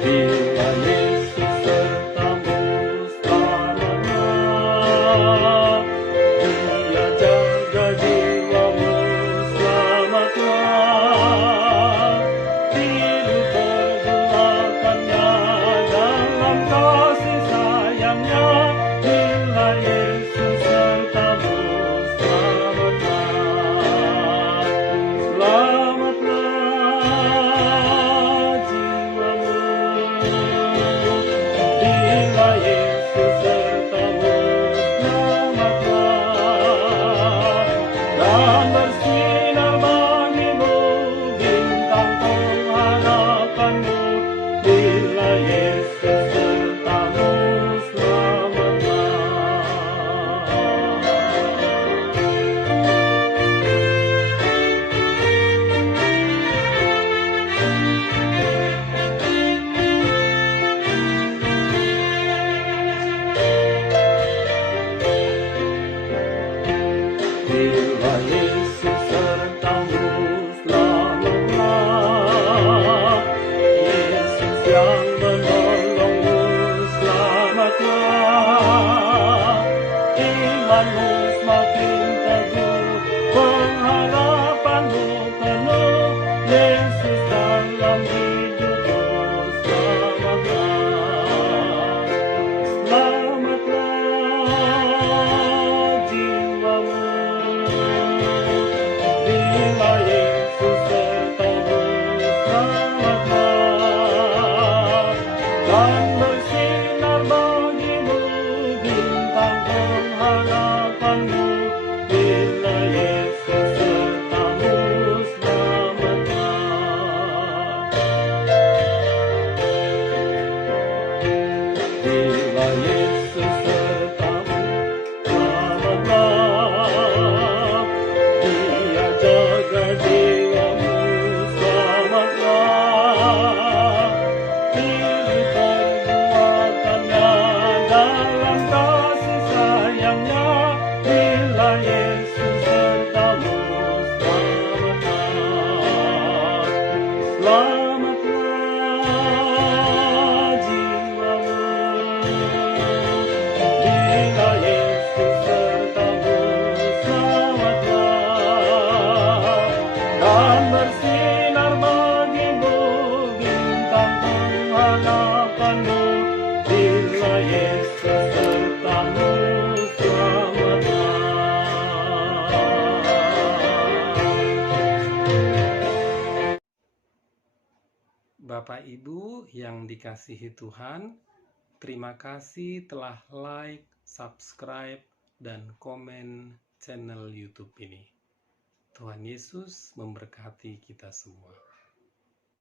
Bila Yesus sertamu selamanya, Dia jaga jiwamu, selamatlah. Hidup pergulakannya dalam kasih sayangnya. Bila Yesus sertamu, selamatlah. Selamatlah jiwamu. Bila Yesus sertamu, selamatlah. Dan bersinar bagimu bintang pengharapanmu. Bila Yesus sertamu, selamatlah. Bila Yesus sertamu, selamatlah. Yesus yang menolongmu, selamatlah. Imanmu semakin teguh, pengharapanmu penuh. Yesus dalam hidupmu, selamatlah. Selamatlah jiwamu. Bila Yesus sertamu, selamatlah. Dan bersinar bagimu bintang pengharapanmu. Bila Yesus sertamu, selamatlah. Bila Yesus sertamu, selamatlah. Dia jaga jiwamu, selamatlah. Hidup perbuatannya dalam kasih sayangnya. Bila Yesus sertamu, selamatlah. Selamatlah jiwamu. Bila Yesus sertamu, selamatlah. Dan bersinar bagimu bintang pengharapanmu. Bila Yesus sertamu, selamatlah. Bapak Ibu yang dikasihi Tuhan, terima kasih telah like, subscribe, dan komen channel YouTube ini. Tuhan Yesus memberkati kita semua.